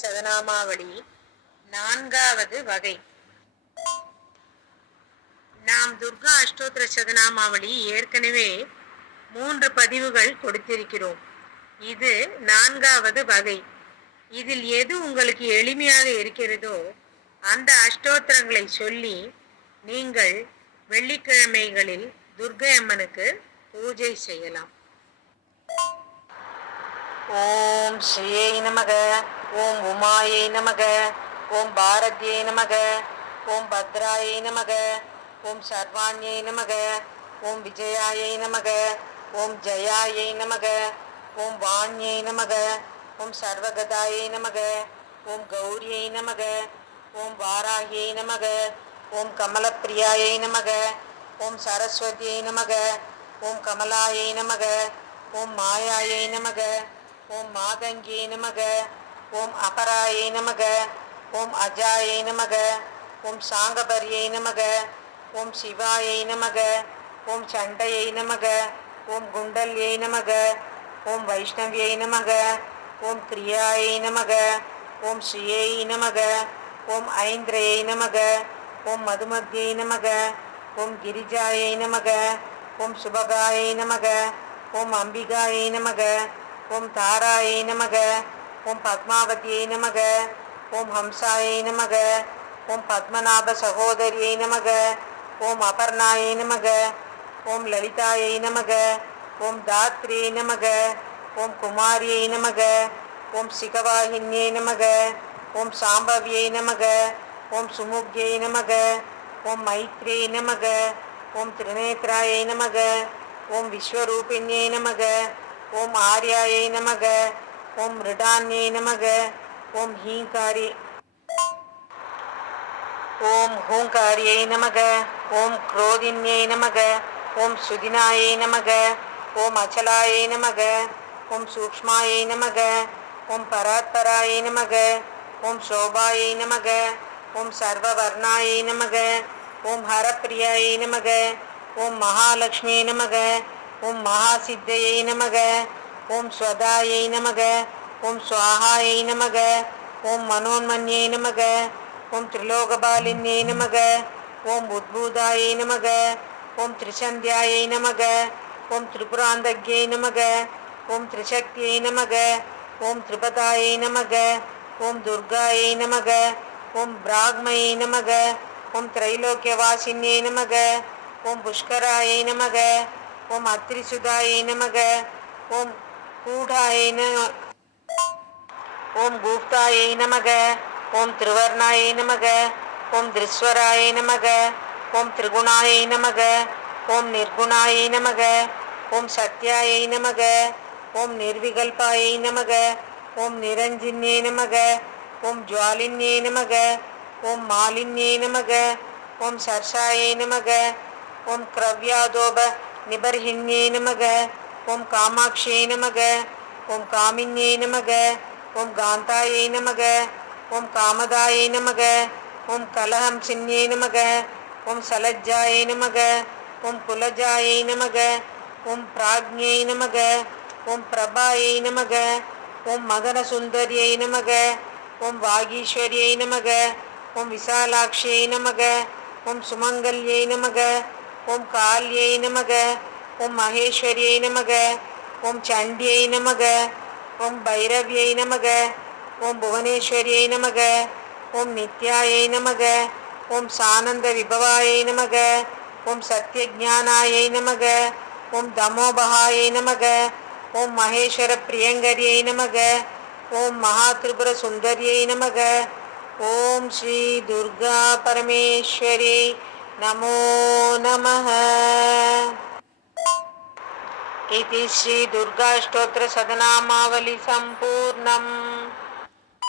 சதநாமாவளி நான்காவது வகை. நாம் துர்கா அஷ்டோத்திர சதநாமாவளி ஏற்கனவே மூன்று பதிவுகள் கொடுத்திருக்கிறோம். இது நான்காவது வகை. இதில் எது உங்களுக்கு எளிமையாக இருக்கிறதோ அந்த அஷ்டோத்திரங்களை சொல்லி நீங்கள் வெள்ளிக்கிழமைகளில் துர்கை அம்மனுக்கு பூஜை செய்யலாம். ஓம் ஸ்ரீயை நமக. ஓம் உமாயை நமக ஓம் பாரத்யை நமக ஓம் பத்ராயை நமக ஓம் சர்வாண்யை நமக ஓம் விஜயாயை நமக ஓம் ஜயாயை நமக ஓம் வாண்யை நமக ஓம் சர்வகதாயை நமக ஓம் கௌரியை நமக ஓம் வாராகியை நமக ஓம் கமலப்பிரியாயை நமக ஓம் சரஸ்வதியை நமக ஓம் கமலாயை நமக ஓம் மாயாயை நமக ஓம் மாதங்கியை நமக ஓம் அபராயை நமக ஓம் அஜாயை நமக ஓம் சாங்கபரியை நமக ஓம் சிவாயை நமக ஓம் சண்டையை நமக ஓம் குண்டல்யை நமக ஓம் வைஷ்ணவியை நமக ஓம் கிரியாயை நமக ஓம் ஸ்ரீயை நமக ஓம் ஐந்திரையை நமக ஓம் மதுமத்தியை நமக ஓம் கிரிஜாயை நமக ஓம் சுபகாயை நமக ஓம் அம்பிகாயை நமக ஓம் தாராயை நமக ஓம் பத்மாவதியை நமக ஓம் ஹம்சாயை நமக ஓம் பத்மநாப சகோதரியை நமக ஓம் அபர்ணாயை நமக ஓம் லலிதாயை நமக ஓம் தாத்ரியை நமக ஓம் குமாரியை நமக ஓம் சிகவாகின்யை நமக ஓம் சாம்பவியை நமக ஓம் சுமுக்யை நமக ஓம் மைத்ரேயை நமக ஓம் திருநேத்ராயை நமக ஓம் விஸ்வரூபிண்யை நமக ஓம் ஆர்யாயை நமக ஓம் ரிடான்யை நமக ஓம் ஹீங்காரி ஓம் ஹூங்காரியை நமக ஓம் குரோதின்யை நமக ஓம் சுதினாயை நமக ஓம் அச்சலாயை நமக ஓம் சூக்மாயை நமக ஓம் பராத்பராயை நமக ஓம் சோபாயை நமக ஓம் சர்வவர்ணாயை நமக ஓம் ஹரப்பிரியாயை நமக ஓம் மகாலட்சுமியை நமக ஓம் மகாசித்தையை நமக ஓம் ஸ்வதாயை நமக ஓம் சுவாஹாயை நமக ஓம் மனோன்மன்யை நமக ஓம் திரிலோகபாலின்யை நமக ஓம் உத்பூதாயை நமக ஓம் திரிசந்தியாயை நமக ஓம் திரிபுராந்தக்யை நமக ஓம் திரிசக்தியை நமக ஓம் திரிபதாயை நமக ஓம் துர்காயை நமக ஓம் பிராக்மையை நமக ஓம் திரைலோக்கியவாசின்யை நமக ஓம் புஷ்கராயை நமக ஓம் அத்திரிசுதாயை நமக ஓம் கூடாயை ஓம் கூப்தாயை நமக ஓம் திருவர்ணாயை நமக ஓம் திருஸ்வராயை நமக ஓம் திரிகுணாயை நமக ஓம் நிர்குணாயை நமக ஓம் சத்யாயை நமக ஓம் நிர்விகல்பாயை நமக ஓம் நிரஞ்சின்யே நமக ஓம் ஜுவாலின்யே நமக ஓம் மாலின்யே நமக ஓம் சர்ஷாயை நமக ஓம் கிரவ்யாதோப நிபர்ஹின்யே நமக ஓம் காமாட்சியை நமக ஓம் காமின்யை நமக ஓம் காந்தாயை நமக ஓம் காமதாயை நமக ஓம் கலஹம் சின்யை நமக ஓம் சலஜ்ஜாயை நமக ஓம் குலஜாயை நமக ஓம் பிராக்ஞை நமக ஓம் பிரபாயை நமக ஓம் மதன சுந்தரியை நமக ஓம் வாகீஸ்வரியை நமக ஓம் விசாலாட்சியை நமக ஓம் சுமங்கல்யை நமக ஓம் கால்யை நமக ஓம் மகேஸ்வரியை நமக ஓம் சண்டியை நமக ஓம் பைரவியை நமக ஓம் புவனேஸ்வரியை நமக ஓம் நித்யாயை நமக ஓம் சானந்த விபவாயை நமக ஓம் சத்யஜானாயை நமக ஓம் தமோபகாயை நமக ஓம் மகேஸ்வர பிரியங்கரியை நமக ஓம் மகாதிரிபுர சுந்தரியை நமக ஓம் ஸ்ரீ துர்கா பரமேஸ்வரி நமோ நமः इति श्रीदुर्गाष्टोत्तरसदनामावली सम्पूर्णम्